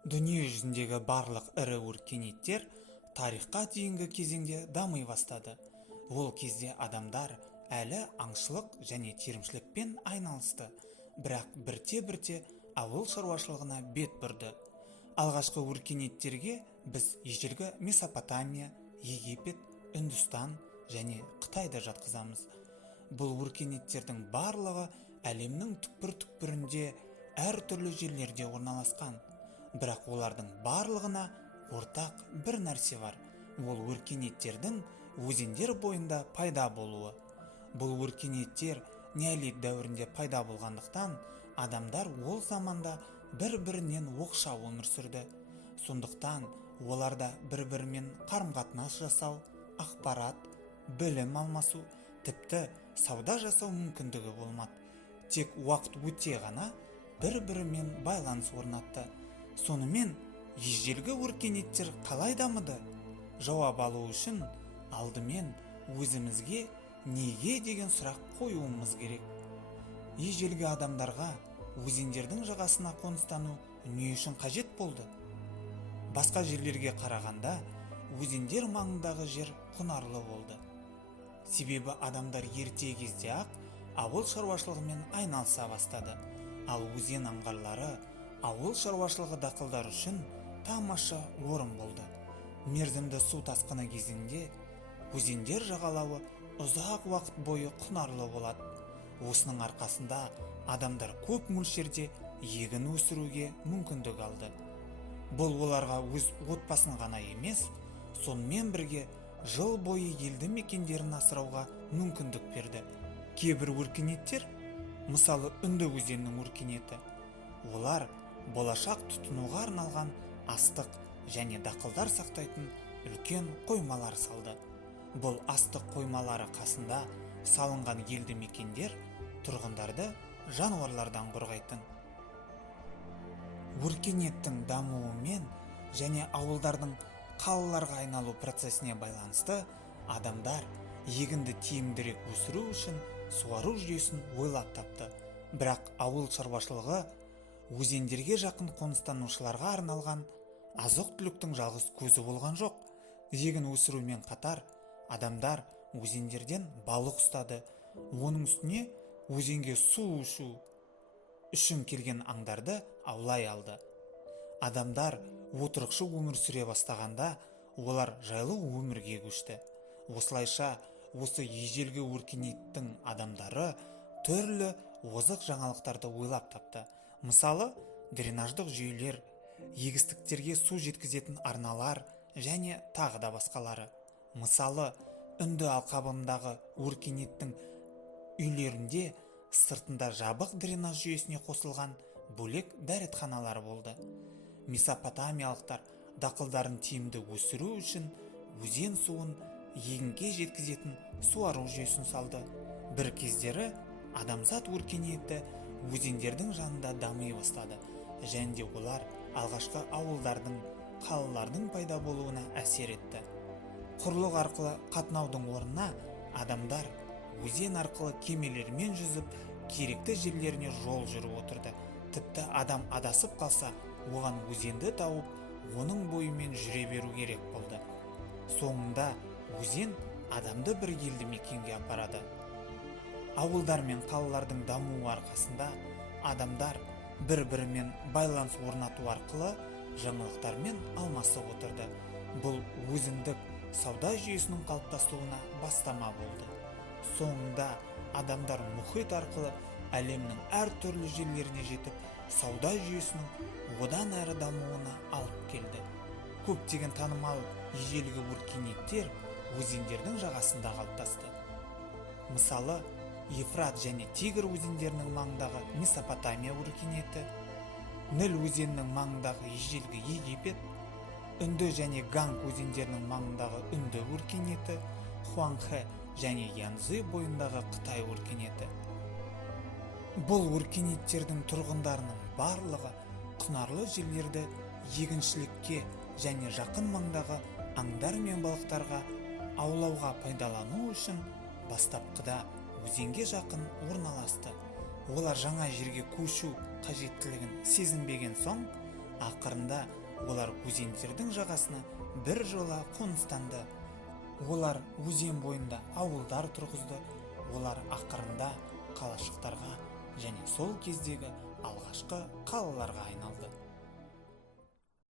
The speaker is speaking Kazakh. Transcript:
Дүние жүзіндегі барлық ірі өркениеттер тарихқа дейінгі кезеңде дами бастады. Ол кезде адамдар әлі аңшылық және терімшілікпен айналысты, бірақ бірте-бірте ауыл шаруашылығына бет бұрды. Алғашқы өркениеттерге біз ежелгі Месопотамия, Египет, Үндістан және Қытайды жатқызамыз. Бұл өркениеттердің барлығы әлемнің түкпір-түкпірінде әртүрлі жерлерде орналасқан. Бірақ олардың барлығына ортақ бір нәрсе бар. Ол өркениеттердің өзендер бойында пайда болуы. Бұл өркениеттер неолит дәуірінде пайда болғандықтан, адамдар ол заманда бір-бірінен оқшау өмір сүрді. Сондықтан оларда бір-бірімен қарым-қатынас жасау, ақпарат, білім алмасу, тіпті сауда жасау мүмкіндігі болмады. Тек уақыт өте ғана бір-бірімен байланыс орнатты. Сонымен ежелгі өркениеттер қалай дамыды? Жауап алу үшін алдымен өзімізге неге деген сұрақ қоюымыз керек. Ежелгі адамдарға өзендердің жағасына қоныстану не үшін қажет болды? Басқа жерлерге қарағанда өзендер маңындағы жер құнарлы болды. Себебі адамдар ерте кезде-ақ ауыл шаруашылығымен айналыса бастады. Ал өзен аңғарлары ауыл шаруашылығы дақылдары үшін тамаша орын болды. Мерзімді су тасқыны кезінде өзендер жағалауы ұзақ уақыт бойы құнарлы болады. Осының арқасында адамдар көп мөлшерде егін өсіруге мүмкіндік алды. Бұл оларға өз отбасын ғана емес, сонымен бірге жыл бойы елді мекендерін асырауға мүмкіндік берді. Кейбір өркениеттер, мысалы Үнді өзенінің өркениеті, олар болашақ тұтынуға арналған астық және дақылдар сақтайтын үлкен қоймалар салды. Бұл астық қоймалары қасында салынған елді мекендер тұрғындарды жануарлардан қорғайтын. Өркениеттің дамуымен және ауылдардың қалаларға айналу процесіне байланысты адамдар егінді тиімдірек өсіру үшін суару жүйесін ойлап тапты. Бірақ ауыл шаруашылығы өзендерге жақын қоныстанушыларға арналған азық-түліктің жалғыз көзі болған жоқ. Егін өсірумен қатар адамдар өзендерден балық ұстады. Оның үстіне өзенге су ішу үшін келген аңдарды аулай алды. Адамдар отырықшы өмір сүре бастағанда, олар жайлы өмірге көшті. Осылайша, осы ежелгі өркениеттің адамдары түрлі озық жаңалықтарды ойлап тапты. Мысалы, дренаждық жүйелер, егістіктерге су жеткізетін арналар және тағы да басқалары. Мысалы, Үнді алқабындағы өркениеттің үйлерінде сыртында жабық дренаж жүйесіне қосылған бөлек дәретханалар болды. Месопотамиялықтар дақылдарын тиімді өсіру үшін өзен суын егінге жеткізетін суару жүйесін салды. Бір кездері адамзат өркениеті өзендердің жанында дами бастады, және олар алғашқы ауылдардың, қалалардың пайда болуына әсер етті. Құрлық арқылы қатынаудың орнына адамдар өзен арқылы кемелермен жүзіп, керекті жерлеріне жол жүріп отырды. Тіпті адам адасып қалса, оған өзенді тауып, оның бойымен жүре беру керек болды. Соңында өзен адамды бір елді мекенге апарады. Ауылдар мен қалалардың дамуы арқасында адамдар бір-бірімен байланыс орнату арқылы жаңалықтармен алмасып отырды. Бұл өзіндік сауда жүйесінің қалыптасуына бастама болды. Соңында адамдар мұхит арқылы әлемнің әртүрлі жерлеріне жетіп, сауда жүйесінің одан әрі дамуына алып келді. Көптеген танымал ежелгі өркениеттер өзендердің жағасында қалыптасты. Мысалы, Ефрат және Тигр өзендерінің маңындағы Месопотамия өркениеті, Ніл өзенінің маңындағы ежелгі Египет, Үнді және Ганг өзендерінің маңындағы Үнді өркениеті, Хуанхэ және Янцзы бойындағы Қытай өркениеті. Бұл өркениеттердің тұрғындарының барлығы құнарлы жерлерді егіншілікке және жақын маңдағы аңдар мен балықтарға аулауға пайдалану үшін бастапқыда өзенге жақын орналасты. Олар жаңа жерге көшу қажеттілігін сезінбеген соң, Ақырында олар өзендердің жағасына бір жола қоныстанды. Олар өзен бойында ауылдар тұрғызды. Олар ақырында қалашықтарға және сол кездегі алғашқы қалаларға айналды.